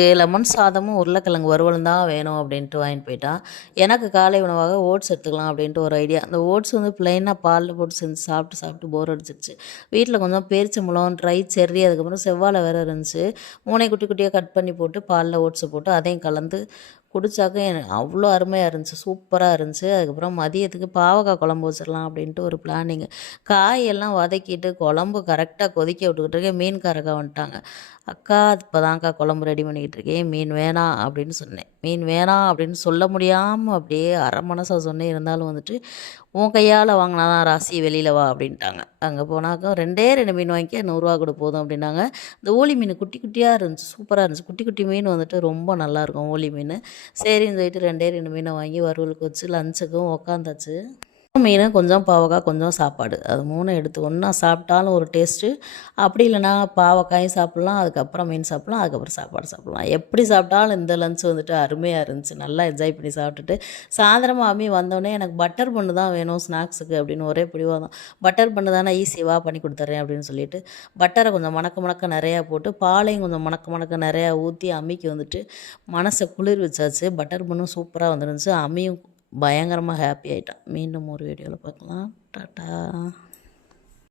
Lemon சாதமும் உருளைக்கிழங்கு வறுவலும் தான் வேணும் அப்படின்ட்டு வாங்கிட்டு போயிட்டான். எனக்கு காலை உணவாக ஓட்ஸ் எடுத்துக்கலாம் அப்படின்ட்டு ஒரு ஐடியா. அந்த ஓட்ஸ் வந்து ப்ளைனாக பாலில் போட்டு செஞ்சு சாப்பிட்டு சாப்பிட்டு போர் அடிச்சிருச்சு. வீட்டில் கொஞ்சம் பேரிச்சம்பழம், ட்ரை செர்ரி, அதுக்கப்புறம் செவ்வாழை வேறு இருந்துச்சு. 3 குட்டி குட்டியாக கட் பண்ணி போட்டு பாலில் ஓட்ஸை போட்டு அதையும் கலந்து குடித்தாக்க எனக்கு அவ்வளோ அருமையாக இருந்துச்சு, சூப்பராக இருந்துச்சு. அதுக்கப்புறம் மதியத்துக்கு பாவக்காய் குழம்பு வச்சிடலாம் அப்படின்ட்டு ஒரு பிளானிங்கு. காயெல்லாம் வதக்கிட்டு குழம்பு கரெக்டாக கொதிக்க விட்டுக்கிட்டு இருக்கேன். மீன்காரக்கா வந்துட்டாங்க. அக்கா இப்போதான்க்கா குழம்பு ரெடி பண்ணிக்கிட்டு இருக்கேன், மீன் வேணாம் அப்படின்னு சொன்னேன். மீன் வேணாம் அப்படின்னு சொல்ல முடியாமல் அப்படியே அரை மனசாக சொன்னேன். இருந்தாலும் வந்துட்டு உன் கையால் வாங்கினா தான் ராசி, வெளியில் வா அப்படின்ட்டாங்க. அங்கே போனாக்கா 2 மீன் வாங்கிக்க, 100 கூட போதும் அப்படின்னாங்க. இந்த ஊளி மீன் குட்டி குட்டியாக இருந்துச்சு, சூப்பராக இருந்துச்சு. குட்டி குட்டி மீன் வந்துட்டு ரொம்ப நல்லாயிருக்கும் ஊளி மீன். சரின்னு சொல்லிட்டு 2 மீனை வாங்கி வறுவலுக்கு வச்சு லஞ்சுக்கும் உக்காந்தாச்சு. மீன் கொஞ்சம் பாவக்காய் கொஞ்சம் சாப்பாடு, அது 3 எடுத்து ஒன்றா சாப்பிட்டாலும் ஒரு டேஸ்ட்டு. அப்படி இல்லைனா பாவக்காயும் சாப்பிட்லாம், அதுக்கப்புறம் மீன் சாப்பிட்லாம், அதுக்கப்புறம் சாப்பாடு சாப்பிட்லாம். எப்படி சாப்பிட்டாலும் இந்த லஞ்ச் வந்துட்டு அருமையாக இருந்துச்சு. நல்லா என்ஜாய் பண்ணி சாப்பிட்டுட்டு சாயந்தரமாக அம்மி வந்தோடனே எனக்கு பட்டர் பண்ணு தான் வேணும் ஸ்நாக்ஸுக்கு அப்படின்னு ஒரே பிடிவாதம். பட்டர் பண்ணு தானே ஈஸிவா பண்ணி கொடுத்துட்றேன் அப்படின்னு சொல்லிட்டு பட்டரை கொஞ்சம் மணக்க மணக்க நிறையா போட்டு பாலையும் கொஞ்சம் மணக்க மணக்க நிறையா ஊற்றி அம்மிக்கு வந்துட்டு மனசை குளிர் வச்சாச்சு. பட்டர் பண்ணும் சூப்பராக வந்துருந்துச்சு. அம்மியும் பயங்கரமாக ஹாப்பி ஆகிட்டான். மீண்டும் ஒரு வீடியோவில் பார்க்கலாம். டாட்டா.